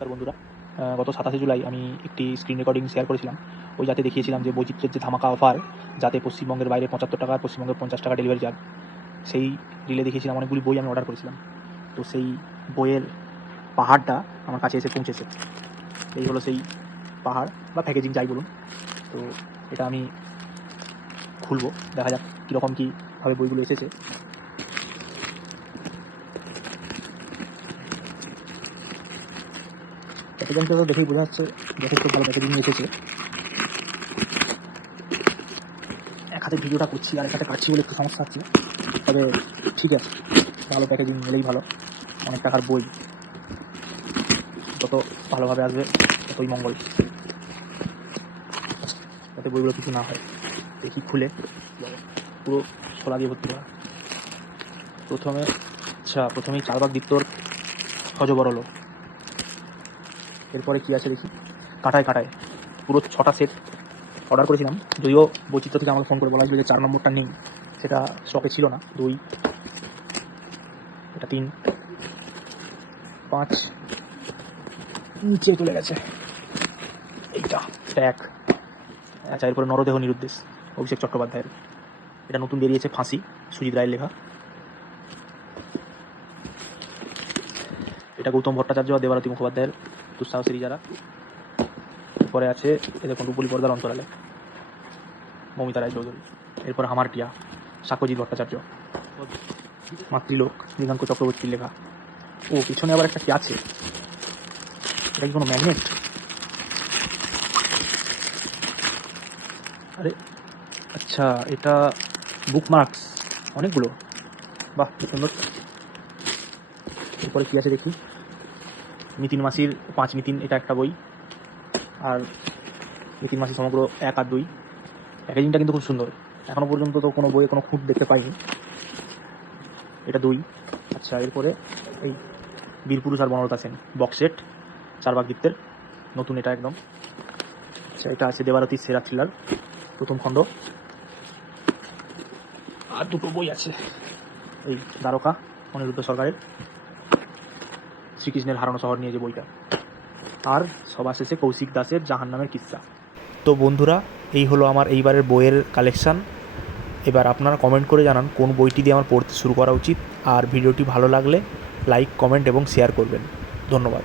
নমস্কার বন্ধুরা। গত 27 জুলাই আমি একটি স্ক্রিন রেকর্ডিং শেয়ার করেছিলাম। ওই যাতে দেখিয়েছিলাম যে বৈচিত্র্যের যে ধামাকা অফার, যাতে পশ্চিমবঙ্গের বাইরে 75 টাকা আর পশ্চিমবঙ্গে 50 টাকা ডেলিভারি চার্জ। সেই রিলে দেখিয়েছিলাম অনেকগুলি বই আমি অর্ডার করেছিলাম। তো সেই বইয়ের পাহাড়টা আমার কাছে এসে পৌঁছেছে। এই হলো সেই পাহাড় বা প্যাকেজিং যাই বলুন। তো এটা আমি খুলবো, দেখা যাক কীরকম কীভাবে বইগুলো এসেছে। প্যাকেজিংটা তো দেখেই বোঝা যাচ্ছে যথেষ্ট ভালো প্যাকেজিং এসেছে। এক হাতে ভিডিওটা করছি আর এক হাতে কাটছি বলে একটু সমস্যা হচ্ছে, তবে ঠিক আছে, ভালো প্যাকেজিং এলেই ভালো। অনেক টাকার বই, যত ভালোভাবে আসবে ততই মঙ্গল, যাতে বইগুলো কিছু না হয়। দেখি খুলে পুরো খোলা দিয়ে ভর্তি করা। প্রথমেই চারবাগ দীপ্তর হজবরল। এরপরে কী আছে দেখি, কাটায় পুরো 6টা সেট অর্ডার করেছিলাম। যদিও বৈচিত্র্য থেকে আমাকে ফোন করে বলা হয়েছিল যে 4 নম্বরটা নেই, সেটা স্টকে ছিল না। 2, এটা 3, 5 নিচে চলে গেছে, এইটা 1। আচ্ছা, এরপরে নরদেহ নিরুদ্দেশ, অভিষেক চট্টোপাধ্যায়ের। এটা নতুন বেরিয়েছে, ফাঁসি, সুজিত রায়ের লেখা। এটা গৌতম ভট্টাচার্য আর দেবারতী মুখোপাধ্যায়ের দুঃসাহসের ইজারা। এরপরে আছে এ দেখুন, রূপলি পর্দার অন্তরালে, মমিতা রায়চৌধুরী। এরপর হামারটিয়া, সাক্ষ্যজিৎ ভট্টাচার্য। মাতৃলোক, মৃগাঙ্ক চক্রবর্তীর লেখা। ও, পিছনে আবার একটা কি আছে, এটা কি কোনো ম্যাগনেট? আরে আচ্ছা, এটা বুকমার্কস অনেকগুলো, বাহ, কি সুন্দর। এরপরে কী আছে দেখি, নিতিন মাসির 5 মিতিন, এটা একটা বই। আর নিতিন মাসি সমগ্র 1 আর 2। প্যাকেজিংটা কিন্তু খুব সুন্দর। এখনও পর্যন্ত তো কোনো বইয়ে কোনো খুঁত দেখতে পাইনি। এটা 2। আচ্ছা, এরপরে এই বীরপুরুষ আর বনলতা সেন বক্স সেট, চারবাগ দীপ্তের নতুন, এটা একদম। আচ্ছা, এটা আছে দেবারতীর সেরা থ্রিলার, প্রথম খণ্ড। আর 2টো বই আছে, এই দ্বারকা, অনিরুদ্ধ সরকারের, শ্রীকৃষ্ণের হারানো শহর নিয়ে যে বইটা। আর সবার শেষে কৌশিক দাসের জাহান নামের কিস্সা। তো বন্ধুরা, এই হলো আমার এইবারের বইয়ের কালেকশান। এবার আপনারা কমেন্ট করে জানান কোন বইটি দিয়ে আমার পড়তে শুরু করা উচিত। আর ভিডিওটি ভালো লাগলে লাইক, কমেন্ট এবং শেয়ার করবেন। ধন্যবাদ।